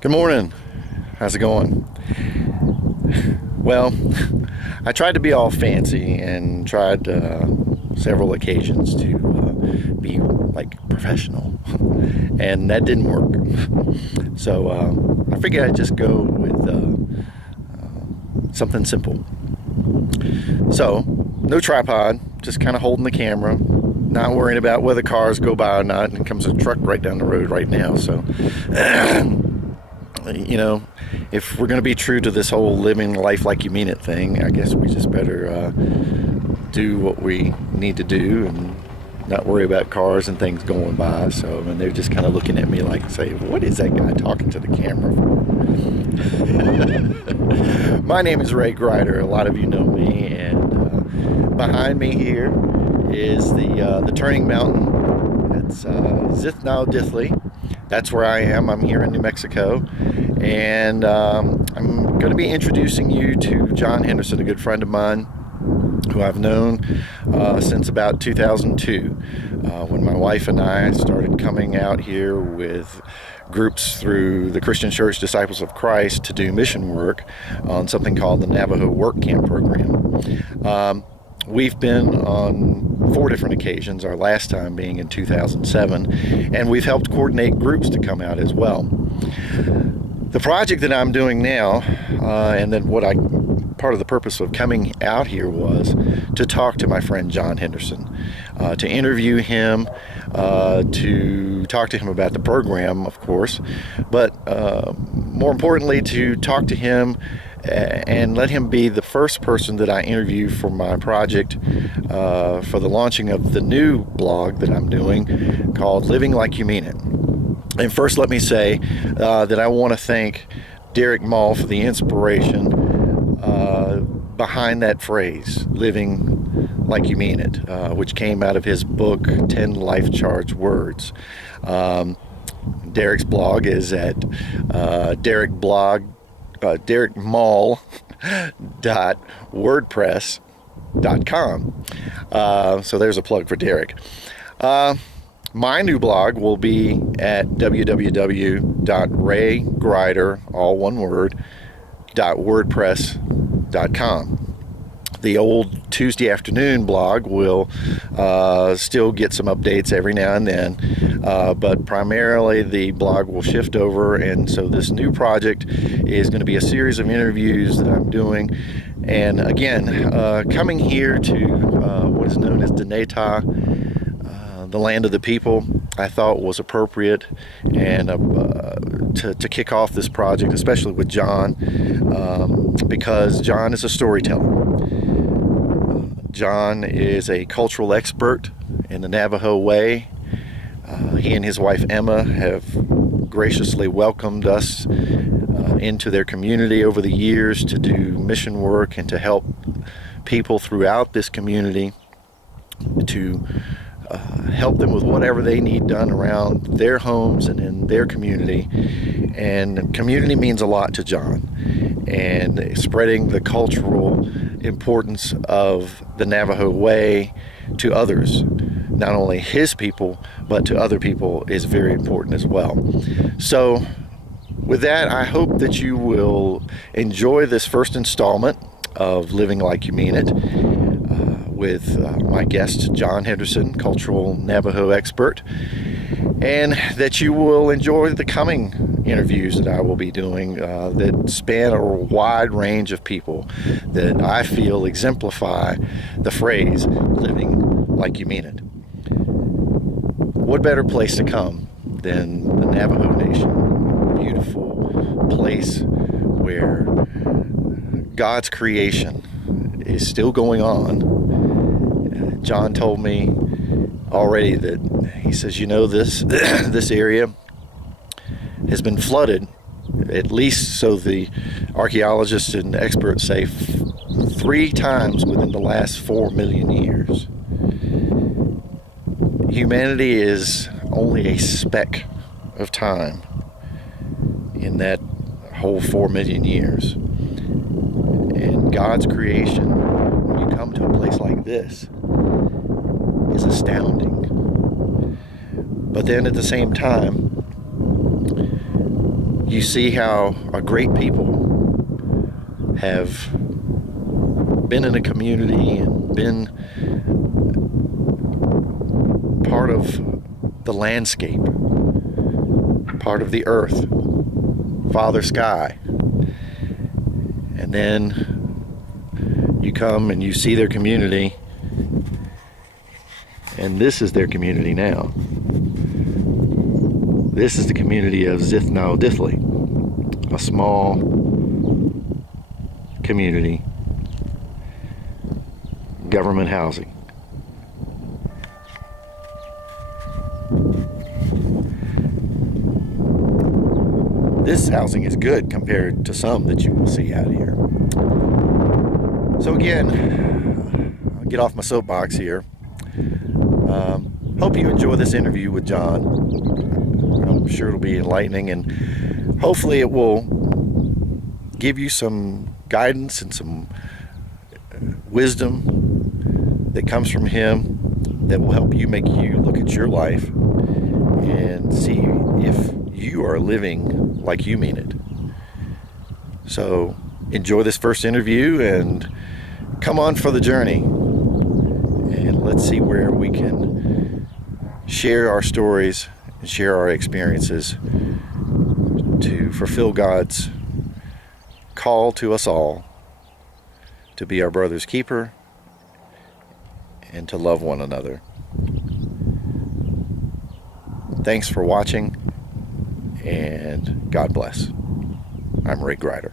Good morning. How's it going? Well, I tried to be all fancy and tried several occasions to be like professional, and that didn't work. So I figured I'd just go with something simple. So, no tripod, just kind of holding the camera, not worrying about whether cars go by or not. And comes a truck right down the road right now, so you know, if we're going to be true to this whole living life like you mean it thing, I guess we just better do what we need to do and not worry about cars and things going by. So, and they're just kind of looking at me like, say, what is that guy talking to the camera for? My name is Ray Grider. A lot of you know me, and behind me here is the Turning Mountain. It's Dzilth-na-o-dith-hle. That's where I am. I'm here in New Mexico, and I'm going to be introducing you to John Henderson, a good friend of mine who I've known since about 2002, when my wife and I started coming out here with groups through the Christian Church Disciples of Christ to do mission work on something called the Navajo Work Camp Program. We've been on 4 different occasions, our last time being in 2007, and we've helped coordinate groups to come out as well. The project that I'm doing now, and then part of the purpose of coming out here was to talk to my friend John Henderson, to interview him, to talk to him about the program, of course, but more importantly, to talk to him and let him be the first person that I interview for my project, for the launching of the new blog that I'm doing called Living Like You Mean It. And first, let me say that I want to thank Derek Mall for the inspiration behind that phrase, living like you mean it, which came out of his book, 10 Life Charge Words. Derek's blog is at derekmall.wordpress.com. So there's a plug for Derek. My new blog will be at www.raygrider, all one word, .wordpress.com. The old Tuesday afternoon blog will still get some updates every now and then, but primarily the blog will shift over, and so this new project is going to be a series of interviews that I'm doing. And again, coming here to what is known as Dzilth-na-o-dith-hle, the land of the people, I thought was appropriate, and to kick off this project, especially with John, because John is a storyteller. John is a cultural expert in the Navajo way. He and his wife Emma have graciously welcomed us into their community over the years to do mission work and to help people throughout this community, to help them with whatever they need done around their homes and in their community. And community means a lot to John, and spreading the cultural importance of the Navajo way to others, not only his people but to other people, is very important as well. So with that, I hope that you will enjoy this first installment of Living Like You Mean It, with my guest John Henderson, cultural Navajo expert, and that you will enjoy the coming interviews that I will be doing that span a wide range of people that I feel exemplify the phrase living like you mean it. What better place to come than the Navajo Nation, beautiful place where God's creation is still going on. John told me already that he says, this this area has been flooded, at least so the archaeologists and experts say, 3 times within the last 4 million years. Humanity is only a speck of time in that whole 4 million years. And God's creation, when you come to a place like this, is astounding. But then at the same time, you see how a great people have been in a community and been part of the landscape, part of the earth, Father Sky. And then you come and you see their community, and this is their community now. This is the community of Dzilth-na-o-dith-hle, a small community, government housing. This housing is good compared to some that you will see out here. So again, I'll get off my soapbox here. Hope you enjoy this interview with John. I'm sure it'll be enlightening, and hopefully it will give you some guidance and some wisdom that comes from him that will help you make you look at your life and see if you are living like you mean it. So enjoy this first interview and come on for the journey, and let's see where we can share our stories and share our experiences to fulfill God's call to us all to be our brother's keeper and to love one another. Thanks for watching, and God bless. I'm Ray Grider.